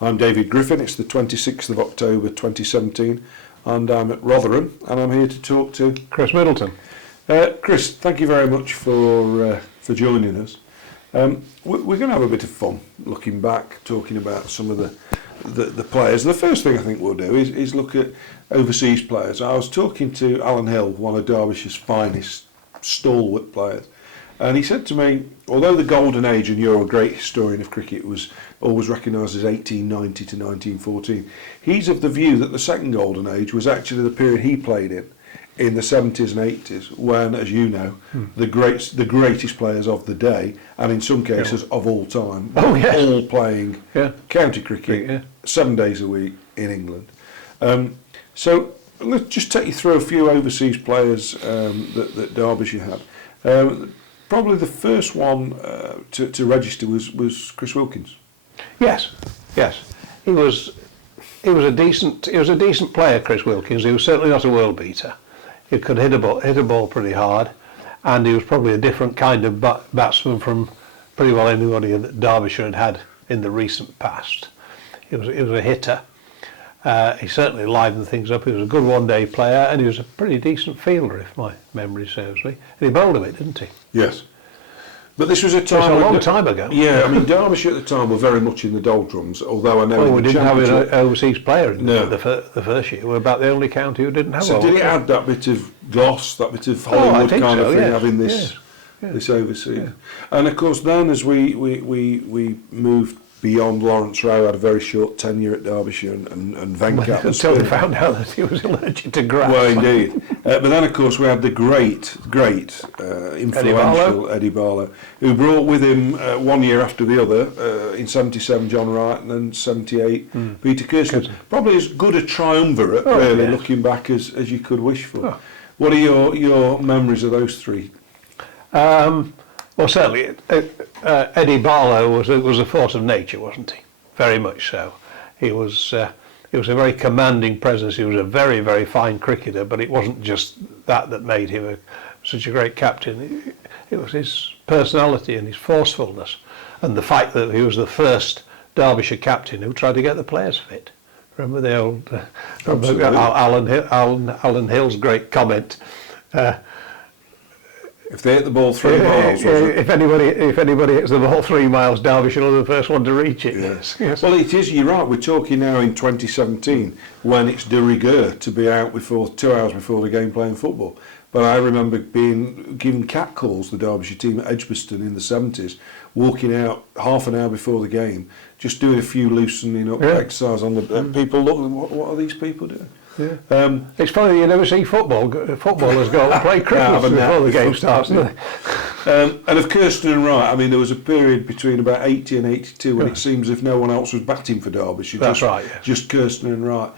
I'm David Griffin. It's the 26th of October 2017 and I'm at Rotherham and I'm here to talk to Chris Middleton. Chris, thank you very much for joining us. We're going to have a bit of fun looking back, talking about some of the players. The first thing I think we'll do is look at overseas players. I was talking to Alan Hill, one of Derbyshire's finest stalwart players, and he said to me, although the golden age, and you're a great historian of cricket, was always recognised as 1890 to 1914, he's of the view that the second golden age was actually the period he played in the 70s and 80s, when, as you know, the greatest players of the day, and in some cases of all time, all playing county cricket 7 days a week in England. So let's just take you through a few overseas players that Derbyshire had. Probably the first one to register was Chris Wilkins. Yes. He was a decent player, Chris Wilkins. He was certainly not a world beater. He could hit a ball pretty hard, and he was probably a different kind of batsman from pretty well anybody that Derbyshire had in the recent past. He was a hitter. He certainly livened things up. He was a good one-day player, and he was a pretty decent fielder, if my memory serves me. And he bowled a bit, didn't he? Yes. But this was a time... a long time ago. Yeah, I mean, Derbyshire at the time were very much in the doldrums, although I know... Well, we didn't have an overseas player in the first year. We were about the only county who didn't have one. So did it add that bit of gloss, that bit of Hollywood kind of thing, having this overseas? Yeah. And of course, then as we moved beyond Lawrence Rowe, had a very short tenure at Derbyshire, and Venkat... Until they found out that he was allergic to grass. Well, indeed. But then, of course, we had the great, influential Eddie Barlow, who brought with him 1 year after the other, in 77 John Wright and then 78 Peter Kirsten. Probably as good a triumvirate, looking back, as you could wish for. Oh. What are your memories of those three? Well, certainly, Eddie Barlow was a force of nature, wasn't he? Very much so. He was a very commanding presence. He was a very, very fine cricketer, but it wasn't just that made him such a great captain. It was his personality and his forcefulness, and the fact that he was the first Derbyshire captain who tried to get the players fit. Remember the old Alan Hill's great comment. If they hit the ball 3 miles, if anybody hits the ball 3 miles, Derbyshire will be the first one to reach it. Yes. Well, it is. You're right. We're talking now in 2017 when it's de rigueur to be out 2 hours before the game playing football. But I remember being given catcalls, the Derbyshire team at Edgbaston in the 70s, walking out half an hour before the game, just doing a few loosening up exercise on the people. Look, what are these people doing? Yeah. It's funny you never see footballers go and play cricket before the game starts. And of Kirsten and Wright, I mean, there was a period between about 80 and 82 when it seems as if no one else was batting for Derbyshire. That's right. Yes. Just Kirsten and Wright.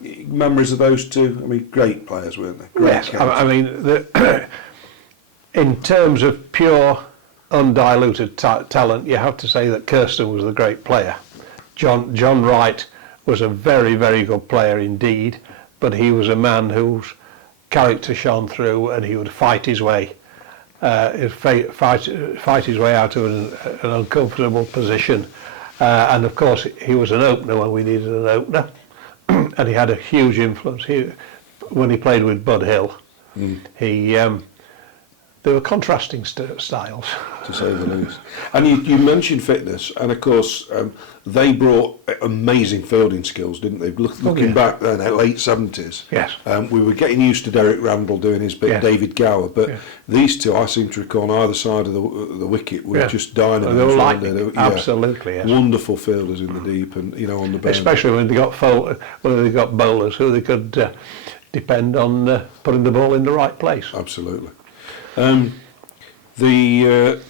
Memories of those two? I mean, great players, weren't they? Yes. I mean, in terms of pure, undiluted talent, you have to say that Kirsten was the great player. John Wright was a very, very good player indeed, but he was a man whose character shone through, and he would fight his way, fight his way out of an uncomfortable position. And of course, he was an opener when we needed an opener, and he had a huge influence. When he played with Bud Hill, they were contrasting styles, to say the least. And you mentioned fitness, and of course they brought amazing fielding skills, didn't they? Looking back then, at late 70s, we were getting used to Derek Randall doing his bit, David Gower, but these two, I seem to recall, on either side of the wicket were just dynamo. They were lightning, absolutely. Yes. Wonderful fielders in the deep, and on the bench. Especially when they got bowlers who they could depend on putting the ball in the right place. Absolutely. The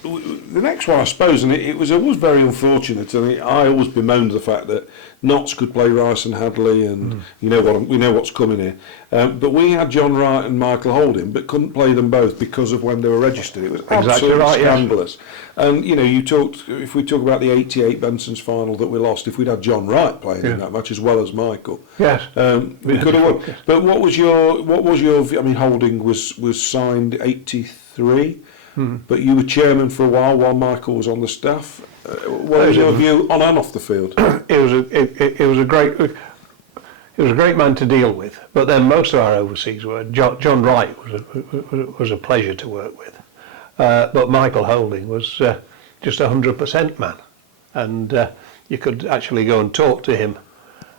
next one, I suppose, and it was very unfortunate, and I always bemoaned the fact that Notts could play Rice and Hoadley, and we know what's coming here. But we had John Wright and Michael Holding, but couldn't play them both because of when they were registered. It was absolutely scandalous. Yes. And if we talk about the '88 Benson's final that we lost, if we'd had John Wright playing in that match as well as Michael, we could have won. But what was your? I mean, Holding was signed '83. But you were chairman for a while Michael was on the staff. What was your view on and off the field? It was a great man to deal with. But then most of our overseas were. John Wright was a pleasure to work with, but Michael Hoadley was just 100% man, and you could actually go and talk to him,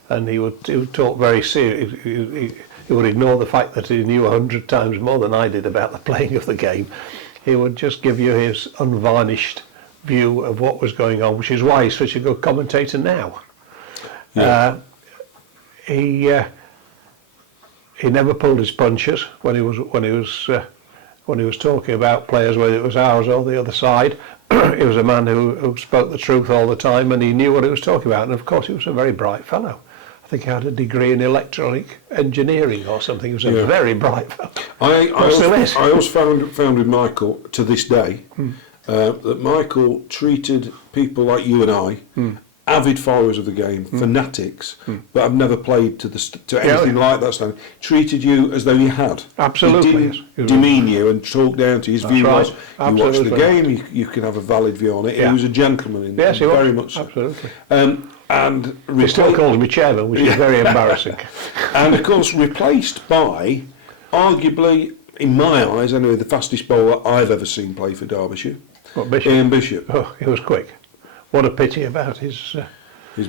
and he would talk very serious. He would ignore the fact that he knew 100 times more than I did about the playing of the game. He would just give you his unvarnished view of what was going on, which is why he's such a good commentator now. Yeah. He never pulled his punches when he was talking about players, whether it was ours or the other side. He was a man who spoke the truth all the time, and he knew what he was talking about. And of course, he was a very bright fellow. I think he had a degree in electronic engineering or something. He was a very bright fellow. I always found with Michael to this day that Michael treated people like you and I, avid followers of the game, fanatics, but I've never played to anything like that standard. Treated you as though you had. Absolutely. He didn't demean you and talk down to his view. Right. Was you watch the game, you can have a valid view on it. Yeah. He was a gentleman in yes, he was. very much so. Absolutely. And he still calls me chairman, which is very embarrassing. And of course, replaced by, arguably, in my eyes, anyway, the fastest bowler I've ever seen play for Derbyshire. What, Bishop? Ian Bishop. Oh, he was quick. What a pity about his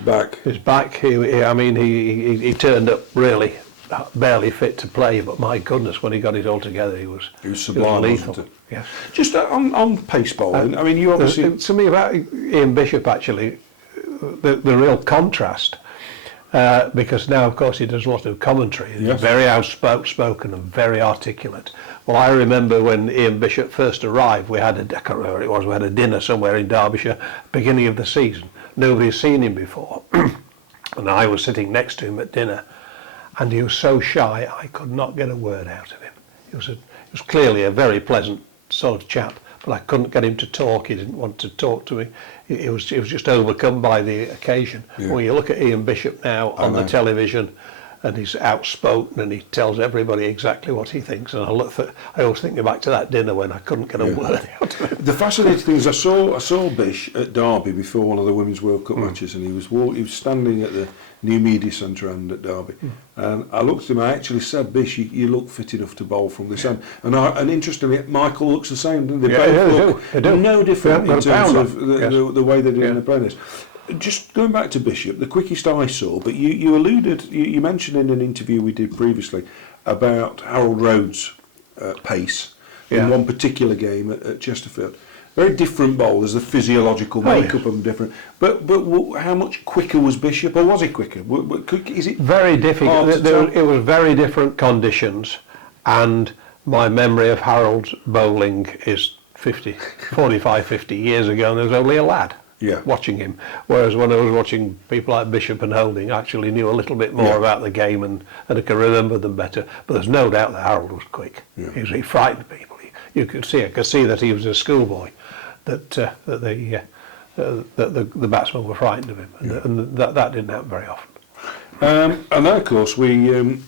back. His back. He turned up really barely fit to play, but my goodness, when he got it all together, he was sublime, lethal. wasn't it? Yes. Just on pace bowling. I mean, you obviously. To me, about Ian Bishop, actually, the real contrast, because now, of course, he does a lot of commentary. He's very outspoken and very articulate. Well, I remember when Ian Bishop first arrived, we had I can't remember where it was, we had a dinner somewhere in Derbyshire, beginning of the season. Nobody had seen him before. And I was sitting next to him at dinner, and he was so shy, I could not get a word out of him. He was clearly a very pleasant sort of chap, but I couldn't get him to talk. He didn't want to talk to me. He was just overcome by the occasion. Yeah. When you look at Ian Bishop now on the television, and he's outspoken and he tells everybody exactly what he thinks. And I always think back to that dinner when I couldn't get a word out of him. The fascinating thing is I saw Bish at Derby before one of the Women's World Cup matches, and he was standing at the new media centre end at Derby. And I looked at him, I actually said, Bish, you look fit enough to bowl from this end. And interestingly, Michael looks the same. They both look no different in terms of the way they do in the playing this. Just going back to Bishop, the quickest I saw, but you mentioned in an interview we did previously about Harold Rhodes' pace in one particular game at Chesterfield. Very different bowlers, the physiological makeup of them different. But how much quicker was Bishop, or was he quicker? Is it very difficult? It was very different conditions, and my memory of Harold's bowling is 45, 50 years ago, and there was only a lad. Watching him, whereas when I was watching people like Bishop and Hoadley, I actually knew a little bit more about the game and I could remember them better. But there's no doubt that Harold was quick. He frightened people. I could see that he was a schoolboy, that the batsmen were frightened of him, and that didn't happen very often. And then, of course, we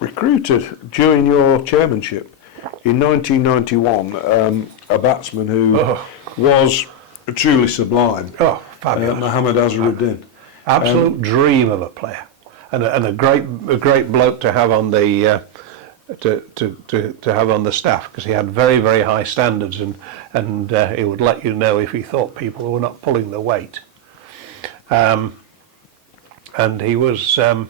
recruited during your chairmanship in 1991 a batsman who was truly sublime. Oh, fabulous! Mohammed Azharuddin. Absolute dream of a player, and a great bloke to have on the to have on the staff, because he had very, very high standards, and he would let you know if he thought people were not pulling the weight. And he was a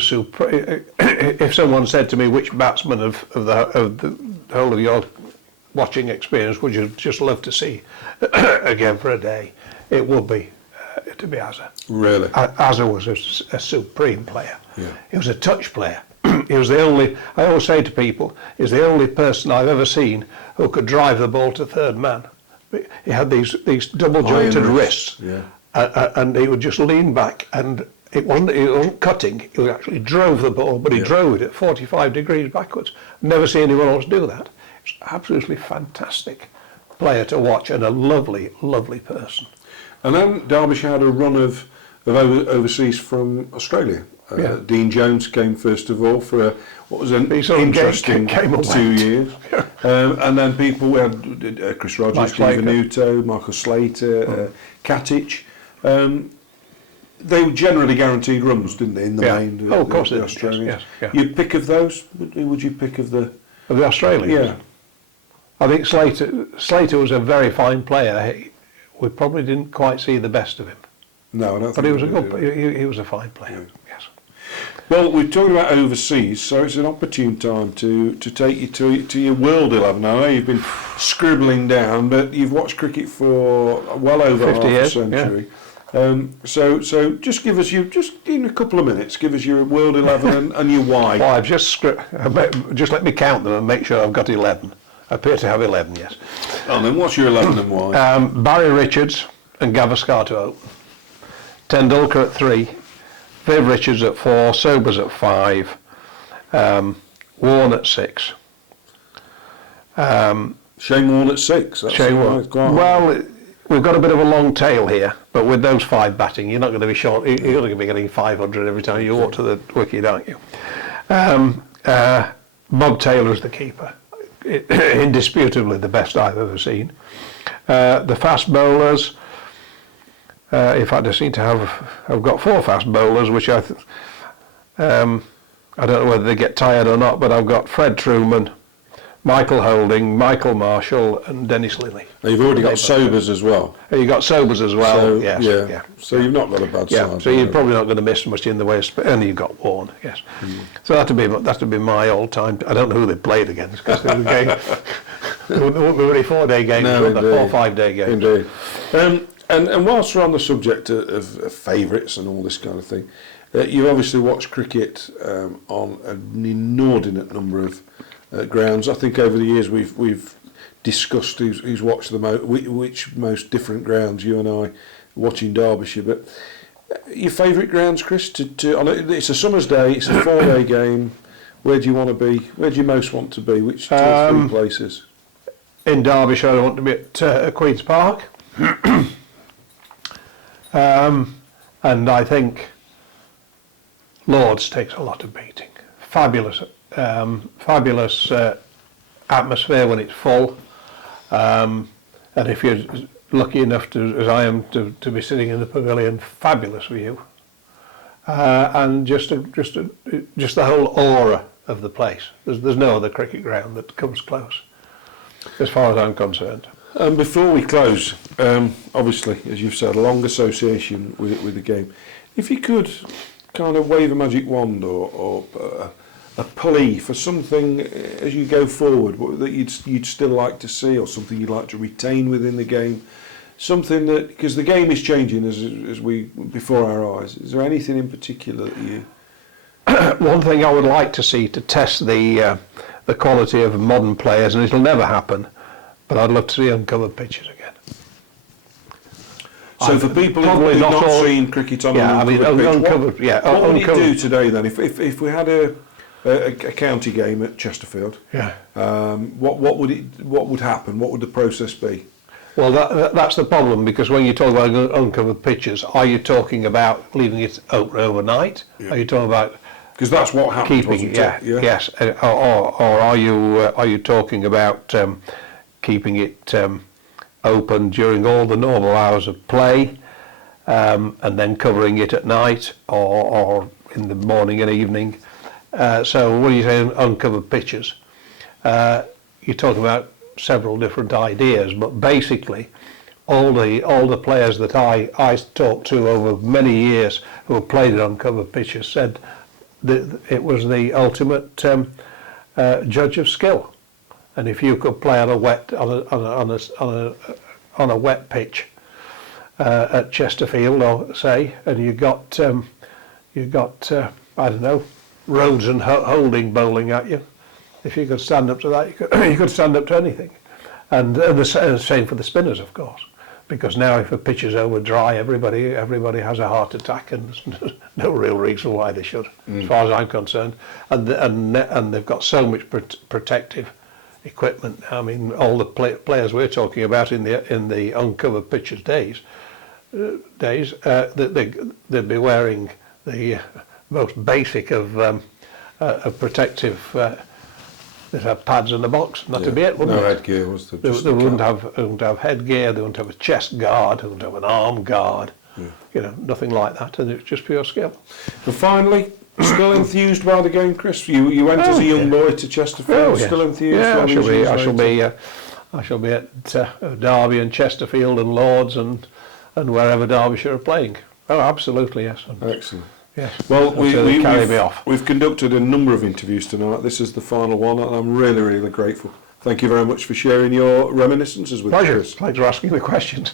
super. If someone said to me, which batsman of the whole of your watching experience would you just love to see again for a day, it would be to be Azhar. Really? Azhar was a supreme player. He was a touch player. He was the only, I always say to people, he's the only person I've ever seen who could drive the ball to third man. He had these double jointed wrists, and he would just lean back, and it wasn't cutting, he actually drove the ball, but he drove it at 45 degrees backwards. Never see anyone else do that. He's an absolutely fantastic player to watch, and a lovely, lovely person. And then Derbyshire had a run of overseas from Australia. Dean Jones came first of all for what was an He sort of interesting came and 2 went. years. And then people, we had Chris Rogers, Mike Steve Slater. Venuto, Michael Slater, Katic. They were generally guaranteed runs, didn't they, in the main? Oh, of course the they did, Australians. yes, Your pick of those? Who would you pick of the... Of the Australians? Yeah. I think Slater was a very fine player. We probably didn't quite see the best of him. No, I don't But think he was a we good. did. He was a fine player. Yes. Well, we're talking about overseas, so it's an opportune time to take you to your World 11. I know you've been scribbling down, but you've watched cricket for well over 50 half years, a century. So just give us just in a couple of minutes, give us your World 11 and your why. Well, I've just let me count them and make sure I've got 11. I appear to have 11, yes. And then what's your 11 and why? Barry Richards and Gavaskar to open. Tendulkar at 3, Viv Richards at 4, Sobers at 5, Warne at 6. Shane Warne at 6. That's Shane Warne. Well, we've got a bit of a long tail here, but with those 5 batting, you're not going to be short. You're going to be getting 500 every time you walk to the wicket, aren't you? Bob Taylor's the keeper. Indisputably the best I've ever seen. The fast bowlers, in fact I seem to I've got 4 fast bowlers, which I don't know whether they get tired or not, but I've got Fred Truman, Michael Holding, Michael Marshall and Dennis Lilly. Now you've already got Sobers as well. You got Sobers as well, So, yes. yeah. So you've not got a bad side. So you're probably not going to miss much in the way of and you've got Warne, yes. So that'd be my all-time. I don't know who they played against because the game it won't be really 4-day games, No, but 4 or 5-day games. Indeed. And whilst we're on the subject of favourites and all this kind of thing, you obviously watched cricket on an inordinate number of grounds. I think over the years we've discussed who's watched which most different grounds. You and I watching Derbyshire, but your favourite grounds, Chris? It's a summer's day. It's a 4-day game. Where do you want to be? Where do you most want to be? Which 2 or 3 places? In Derbyshire, I want to be at Queen's Park, and I think Lord's takes a lot of beating. Fabulous atmosphere when it's full, and if you're lucky enough to, as I am, to be sitting in the pavilion, fabulous view, and just the whole aura of the place. There's no other cricket ground that comes close, as far as I'm concerned. And before we close, obviously, as you've said, a long association with the game. If you could kind of wave a magic wand or a plea for something as you go forward that you'd still like to see, or something you'd like to retain within the game, something that, because the game is changing as we before our eyes. Is there anything in particular that you? One thing I would like to see to test the quality of modern players, and it'll never happen, but I'd love to see uncovered pitches again. So for people who've not seen cricket on an uncovered pitch, what would it do today then? If we had a county game at Chesterfield, what would happen? What would the process be? Well, that's the problem, because when you talk about uncovered pitches, are you talking about leaving it open overnight? Yeah. Are you talking about because that's what happened, keeping it? Yes, or are you talking about keeping it open during all the normal hours of play, and then covering it at night or in the morning and evening? So when you say uncovered pitches, you're talking about several different ideas, but basically all the players that I talked to over many years who have played at uncovered pitches said that it was the ultimate judge of skill. And if you could play on a wet pitch at Chesterfield, or say, and you got I don't know, Rhodes and Holding bowling at you, if you could stand up to that, you could stand up to anything. And the same for the spinners, of course, because now if a pitch is over dry, everybody has a heart attack, and there's no real reason why they should, as far as I'm concerned. And they've got so much protective equipment. I mean, all the players we're talking about in the uncovered pitches days, they'd be wearing the most basic of a protective. They'd have pads in the box, not to be it, wouldn't no it? headgear was the. They wouldn't have headgear. They wouldn't have a chest guard. They wouldn't have an arm guard. Yeah. You know, nothing like that, and it was just pure skill. And finally, still enthused by the game, Chris? You went as a young boy to Chesterfield. Yes. Still enthused? Yeah, all these years later? I shall be at Derby and Chesterfield and Lords and wherever Derbyshire are playing. Oh, absolutely, yes. Excellent. Yes. Well, carry me off. We've conducted a number of interviews tonight. This is the final one, and I'm really, really grateful. Thank you very much for sharing your reminiscences with us. Pleasure. Thanks for asking the questions.